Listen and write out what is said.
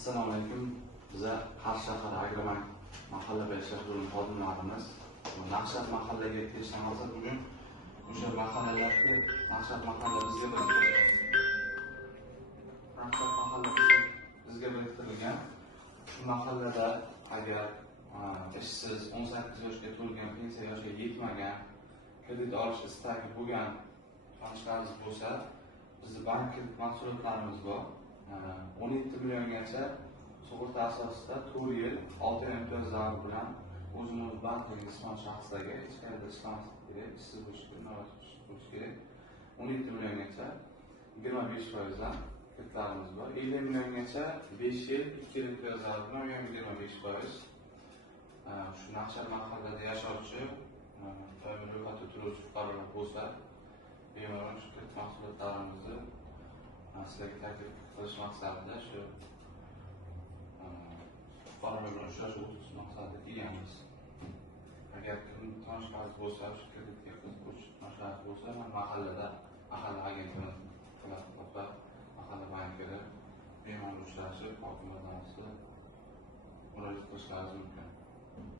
Assalomu alaykum. Biza Qarshi shahar Agrobank mahallada yashash bo'limi xodimlarimiz Naqshat mahallaga kelishdan hozir bugun o'sha mahallalarga Naqshat mahalla bizga biriktirilgan. Shu mahallada agar ishsiz 18 yoshga to'lgan, pensiya yoshiga yetmagan, kredit olish istagi bo'lgan tanishlarimiz bo'lsa, bizning bank kredit mahsulotlarimiz bor. 17 milliongacha sug'urta asosida 4 yil 6 oy imtiyozlari bilan o'zimiz bandlik ismon shaxslarga hech qayerda ishlamaslik kerak, ishsiz bo'lish kerak. 17 milliongacha 25% dan kreditlarimiz bor. 50 milliongacha 5 yil 2 yil imtiyozlari bilan 25%. Shu Naqshat mahallada yashovchi ro'yxatda turuvchi fuqarolar bo'lsa, bemalol shu kredit mahsulotlarimizni sizlarga taklif qilish maqsadida shu fuqarolar bilan uchrashuv maqsadida kelganmiz. Agar kim tanishlaringiz bo'lsa, shu kreditga qiziquvchi tanishlaringiz bo'lsa, mahalla agentini mahalla bankida bemalol uchrashib, hokimiyatlarga murojaat qilishlaringiz mumkin.